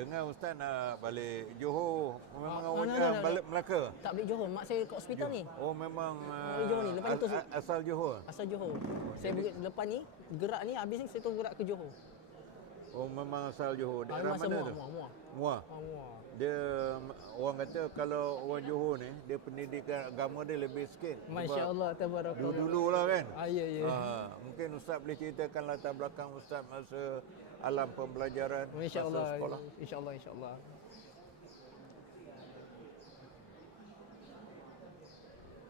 Dengar Ustaz nak balik Johor, memang balik no. Melaka? Tak balik Johor, mak saya kat hospital ni. Oh memang Johor ni, lepas itu asal Johor? Asal Johor. Saya lepas ni, gerak ni, habis ni saya tu gerak ke Johor. Oh memang asal Johor. Daerah mana tu? Muar. Muar. Dia orang kata kalau orang Johor ni dia pendidikan agama dia lebih sikit. Masya-Allah, tabarakallah. Dulu lah kan. Ya. Mungkin Ustaz boleh ceritakan latar belakang Ustaz masa alam pembelajaran masa sekolah. Insya-Allah.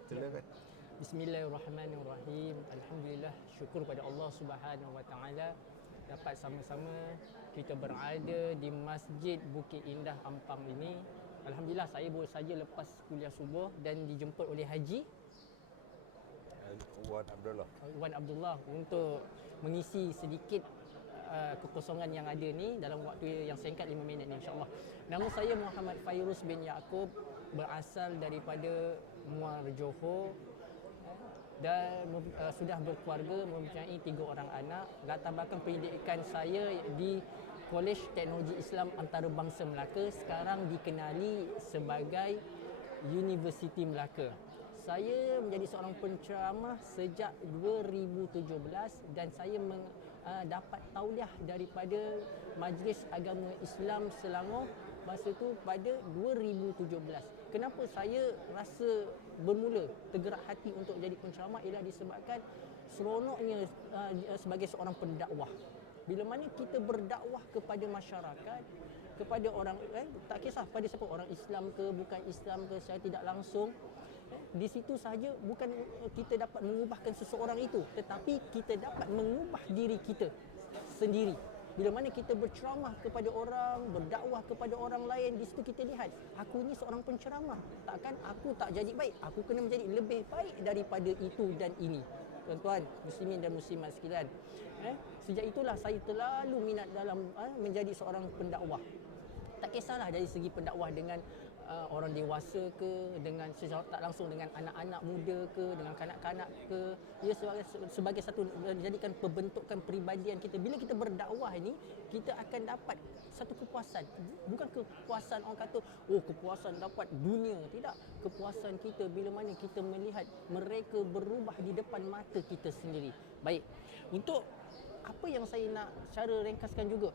Silakan. Bismillahirrahmanirrahim. Alhamdulillah, syukur pada Allah Subhanahu Wa Taala dapat sama-sama kita berada di Masjid Bukit Indah Ampang ini. Alhamdulillah, saya baru saja lepas kuliah subuh dan dijemput oleh Haji Wan Abdullah untuk mengisi sedikit kekosongan yang ada ni dalam waktu yang singkat 5 minit ni, insya-Allah. Nama saya Muhammad Fairuz bin Yaakob, berasal daripada Muar Johor dan sudah berkeluarga, mempunyai 3 orang anak. Latar belakang pendidikan saya di Kolej Teknologi Islam Antarabangsa Melaka, sekarang dikenali sebagai Universiti Melaka. Saya menjadi seorang penceramah sejak 2017 dan saya dapat tauliah daripada Majlis Agama Islam Selangor masa tu pada 2017. Kenapa saya rasa bermula tergerak hati untuk jadi penceramah ialah disebabkan seronoknya sebagai seorang pendakwah. Bila mana kita berdakwah kepada masyarakat, kepada orang tak kisah pada siapa, orang Islam ke bukan Islam ke, saya tidak langsung, di situ sahaja bukan kita dapat mengubahkan seseorang itu, tetapi kita dapat mengubah diri kita sendiri. Bila mana kita berceramah kepada orang, berdakwah kepada orang lain, di situ kita lihat, aku ni seorang penceramah. Takkan aku tak jadi baik, aku kena menjadi lebih baik daripada itu dan ini. Tuan-tuan, muslimin dan muslimat sekalian, sejak itulah saya terlalu minat dalam menjadi seorang pendakwah. Tak kisahlah dari segi pendakwah dengan orang dewasa ke, dengan secara tak langsung dengan anak-anak muda ke, dengan kanak-kanak ke. Ia sebagai satu menjadikan pembentukan peribadian kita. Bila kita berdakwah ini, kita akan dapat satu kepuasan. Bukan kepuasan orang kata, oh kepuasan dapat dunia. Tidak. Kepuasan kita bila mana kita melihat mereka berubah di depan mata kita sendiri. Baik. Untuk apa yang saya nak cara ringkaskan juga,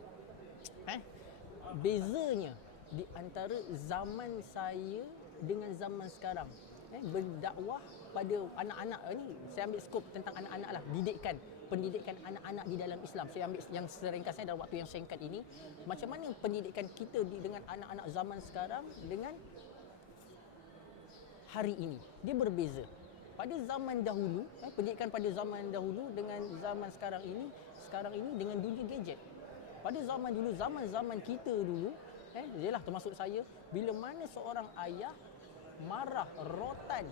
bezanya di antara zaman saya dengan zaman sekarang, berdakwah pada anak-anak ni, saya ambil skop tentang anak-anak lah, pendidikan anak-anak di dalam Islam. Saya ambil yang seringkasnya dalam waktu yang singkat ini. Macam mana pendidikan kita dengan anak-anak zaman sekarang dengan hari ini, dia berbeza. Pada zaman dahulu, pendidikan pada zaman dahulu dengan zaman sekarang ini dengan dunia gadget. Pada zaman dulu, zaman kita dulu, jelah termasuk saya, bila mana seorang ayah marah, rotan,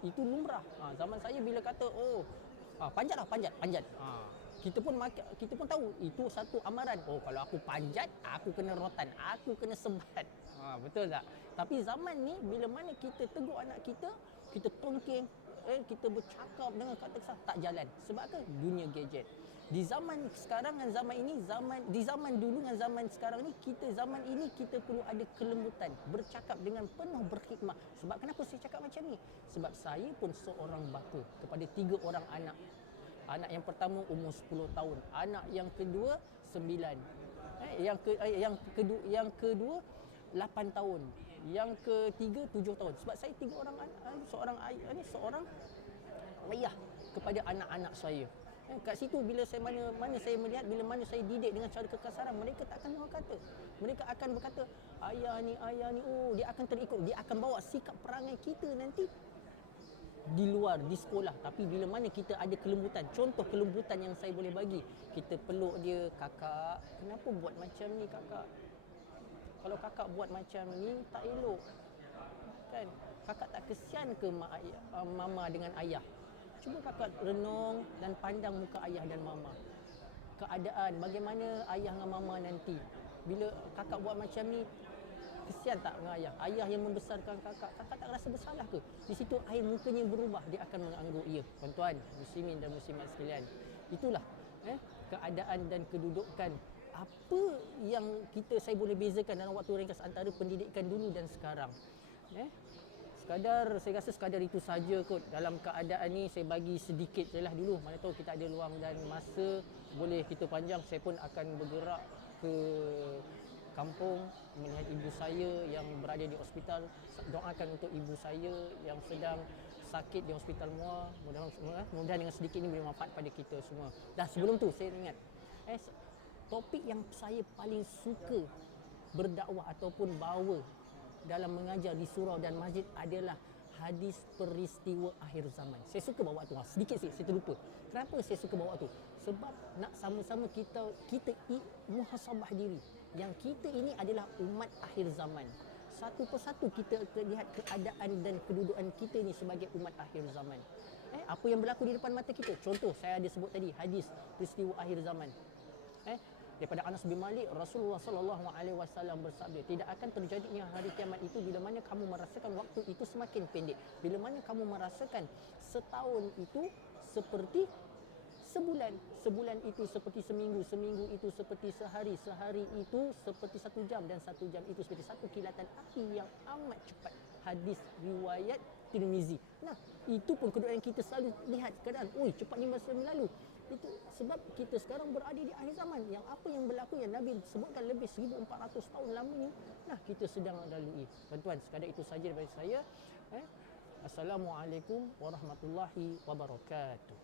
itu lumrah. Zaman saya bila kata, panjat. Kita pun tahu itu satu amaran. Oh, kalau aku panjat, aku kena rotan, aku kena sebat. Betul tak? Tapi zaman ni, bila mana kita tegur anak kita tongking, kita bercakap dengan kata kasar, tak jalan. Sebab apa? Dunia gadget. Di zaman sekarang dengan zaman ini, di zaman dulu dengan zaman sekarang ni, zaman ini kita perlu ada kelembutan, bercakap dengan penuh berkhidmat. Sebab kenapa saya cakap macam ni? Sebab saya pun seorang bapa kepada 3 orang anak. Anak yang pertama umur 10 tahun, anak yang kedua 9, yang kedua 8 tahun, yang ketiga 7 tahun. Sebab saya 3 orang anak, seorang ayah kepada anak-anak saya. Kat situ bila saya mana saya melihat, bila mana saya didik dengan cara kekasaran, mereka tak akan berkata. Mereka akan berkata, ayah ni, dia akan terikut, dia akan bawa sikap perangai kita nanti di luar, di sekolah. Tapi bila mana kita ada kelembutan, contoh kelembutan yang saya boleh bagi, kita peluk dia, kakak, kenapa buat macam ni kakak? Kalau kakak buat macam ni tak elok. Kan? Kakak tak kesian ke mama dengan ayah? Cuba kakak renung dan pandang muka ayah dan mama. Keadaan bagaimana ayah dengan mama nanti. Bila kakak buat macam ni, kesian tak dengan ayah? Ayah yang membesarkan kakak tak rasa bersalah ke? Di situ air mukanya berubah, dia akan mengangguk ia. Tuan-tuan, muslimin dan muslimat sekalian, itulah keadaan dan kedudukan apa yang saya boleh bezakan dalam waktu ringkas antara pendidikan dulu dan sekarang. Saya rasa sekadar itu saja kot. Dalam keadaan ni saya bagi sedikit je lah dulu. Mana tahu kita ada luang dan masa boleh kita panjang, saya pun akan bergerak ke kampung melihat ibu saya yang berada di hospital. Doakan untuk ibu saya yang sedang sakit di hospital Muar. Mudah-mudahan dengan sedikit ini boleh manfaat pada kita semua. Dah sebelum tu saya ingat topik yang saya paling suka berdakwah ataupun bawa dalam mengajar di surau dan masjid adalah hadis peristiwa akhir zaman. Saya suka bawa tu. Sedikit saya terlupa. Kenapa saya suka bawa tu? Sebab nak sama-sama kita muhasabah diri. Yang kita ini adalah umat akhir zaman. Satu persatu kita lihat keadaan dan kedudukan kita ini sebagai umat akhir zaman. Apa yang berlaku di depan mata kita? Contoh, saya ada sebut tadi hadis peristiwa akhir zaman. Daripada Anas bin Malik, Rasulullah sallallahu alaihi wasallam bersabda, tidak akan terjadinya hari kiamat itu bila mana kamu merasakan waktu itu semakin pendek. Bila mana kamu merasakan setahun itu seperti sebulan, sebulan itu seperti seminggu, seminggu itu seperti sehari, sehari itu seperti 1 jam dan 1 jam itu seperti satu kilatan api yang amat cepat. Hadis riwayat Tirmizi. Nah, itu pun kedudukan kita selalu lihat keadaan, cepat ni masa lalu. Itu sebab kita sekarang berada di akhir zaman. Yang apa yang berlaku yang Nabi sebutkan lebih 1400 tahun lamanya, nah kita sedang lalui. Tuan-tuan, sekadar itu saja daripada saya. Assalamualaikum warahmatullahi wabarakatuh.